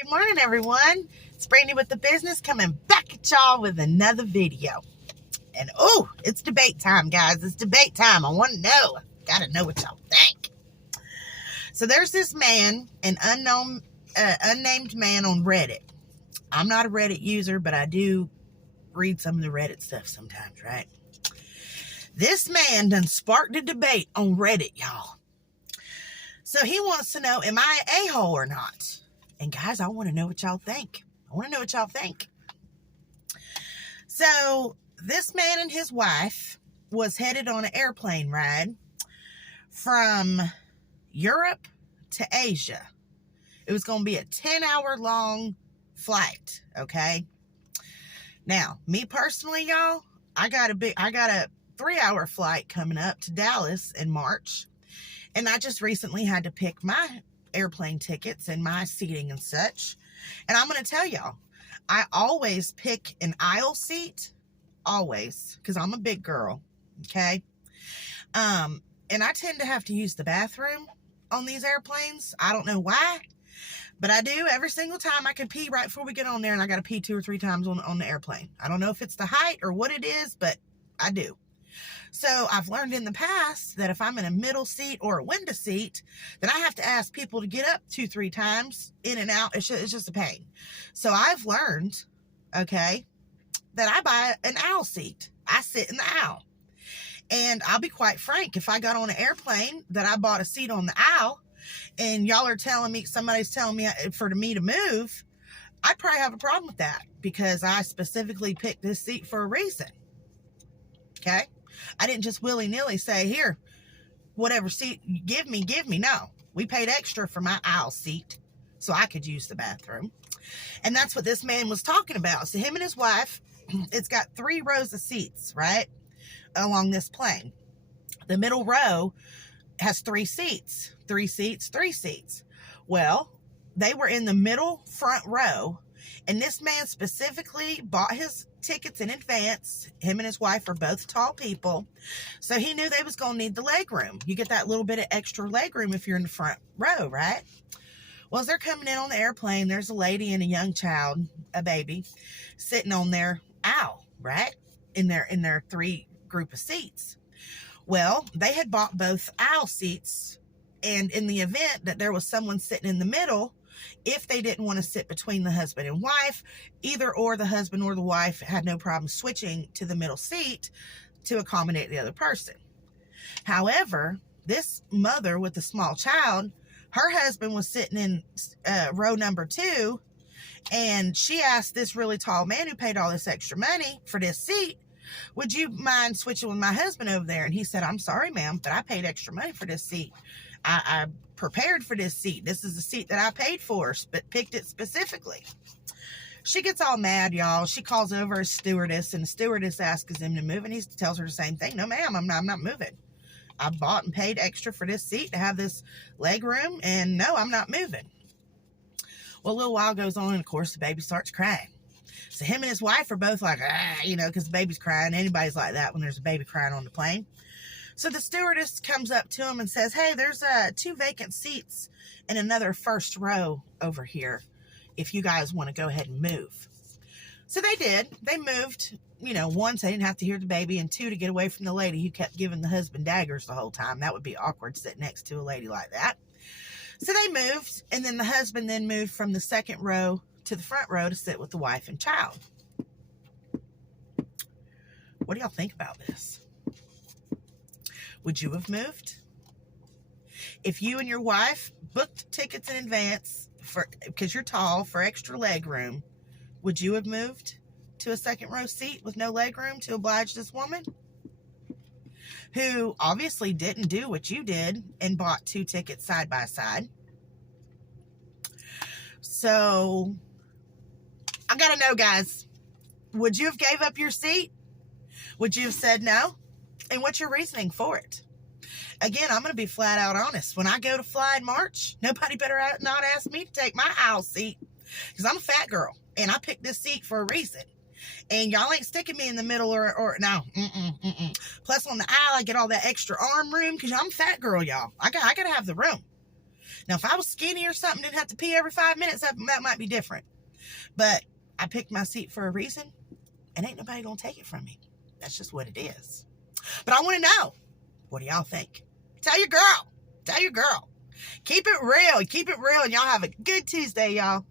Good morning, everyone. It's Brandy with the business coming back at y'all with another video. And it's debate time, guys. It's debate time. I want to know. Gotta know what y'all think. So there's this man, an unnamed man on Reddit. I'm not a Reddit user, but I do read some of the Reddit stuff sometimes, right? This man done sparked a debate on Reddit, y'all. So he wants to know, am I an a-hole or not? And guys, I want to know what y'all think. So this man and his wife was headed on an airplane ride from Europe to Asia. It was going to be a 10-hour long flight, okay? Now, me personally, y'all, I got a 3-hour flight coming up to Dallas in March. And I just recently had to pick my airplane tickets and my seating and such. And I'm going to tell y'all, I always pick an aisle seat, always, because I'm a big girl, okay? And I tend to have to use the bathroom on these airplanes. I don't know why, but I do every single time. I can pee right before we get on there, and I got to pee 2 or 3 times on the airplane. I don't know if it's the height or what it is, but I do. So I've learned in the past that if I'm in a middle seat or a window seat, then I have to ask people to get up 2-3 times in and out. It's just a pain. So I've learned, okay, that I buy an aisle seat. I sit in the aisle. And I'll be quite frank, if I got on an airplane that I bought a seat on the aisle and y'all are telling me, somebody's telling me for me to move, I'd probably have a problem with that because I specifically picked this seat for a reason. Okay? I didn't just willy-nilly say, here, whatever seat you give me. No, we paid extra for my aisle seat so I could use the bathroom. And that's what this man was talking about. So him and his wife, it's got 3 rows of seats, right, along this plane. The middle row has 3 seats. Well, they were in the middle front row, and this man specifically bought his tickets in advance. Him and his wife are both tall people, so he knew they was going to need the leg room. You get that little bit of extra leg room if you're in the front row, right? Well, as they're coming in on the airplane, there's a lady and a young child, a baby, sitting on their aisle, right, in their 3 group of seats. Well, they had bought both aisle seats, and in the event that there was someone sitting in the middle, if they didn't want to sit between the husband and wife, either or the husband or the wife had no problem switching to the middle seat to accommodate the other person. However, this mother with the small child, her husband was sitting in row number 2, and she asked this really tall man who paid all this extra money for this seat, would you mind switching with my husband over there? And he said, I'm sorry, ma'am, but I paid extra money for this seat. I prepared for this seat. This is the seat that I paid for, but picked it specifically. She gets all mad, y'all. She calls over a stewardess, and the stewardess asks him to move, and he tells her the same thing. No, ma'am, I'm not moving. I bought and paid extra for this seat to have this leg room, and no, I'm not moving. Well, a little while goes on, and of course, the baby starts crying. So him and his wife are both like, because the baby's crying. Anybody's like that when there's a baby crying on the plane. So the stewardess comes up to him and says, hey, there's 2 vacant seats in another first row over here if you guys want to go ahead and move. So they did. They moved, 1, so they didn't have to hear the baby, and 2, to get away from the lady who kept giving the husband daggers the whole time. That would be awkward sitting next to a lady like that. So they moved, and then the husband then moved from the second row to the front row to sit with the wife and child. What do y'all think about this? Would you have moved? If you and your wife booked tickets in advance because you're tall for extra leg room, would you have moved to a second row seat with no leg room to oblige this woman who obviously didn't do what you did and bought 2 tickets side by side? So I gotta know, guys, would you have gave up your seat? Would you have said no? And what's your reasoning for it? Again, I'm going to be flat out honest. When I go to fly in March, nobody better not ask me to take my aisle seat, because I'm a fat girl and I picked this seat for a reason. And y'all ain't sticking me in the middle or no. Plus on the aisle, I get all that extra arm room because I'm a fat girl, y'all. I gotta have the room. Now, if I was skinny or something, didn't have to pee every 5 minutes, that might be different. But I picked my seat for a reason, and ain't nobody gonna take it from me. That's just what it is. But I want to know, what do y'all think? Tell your girl. Tell your girl. Keep it real. Keep it real, and y'all have a good Tuesday, y'all.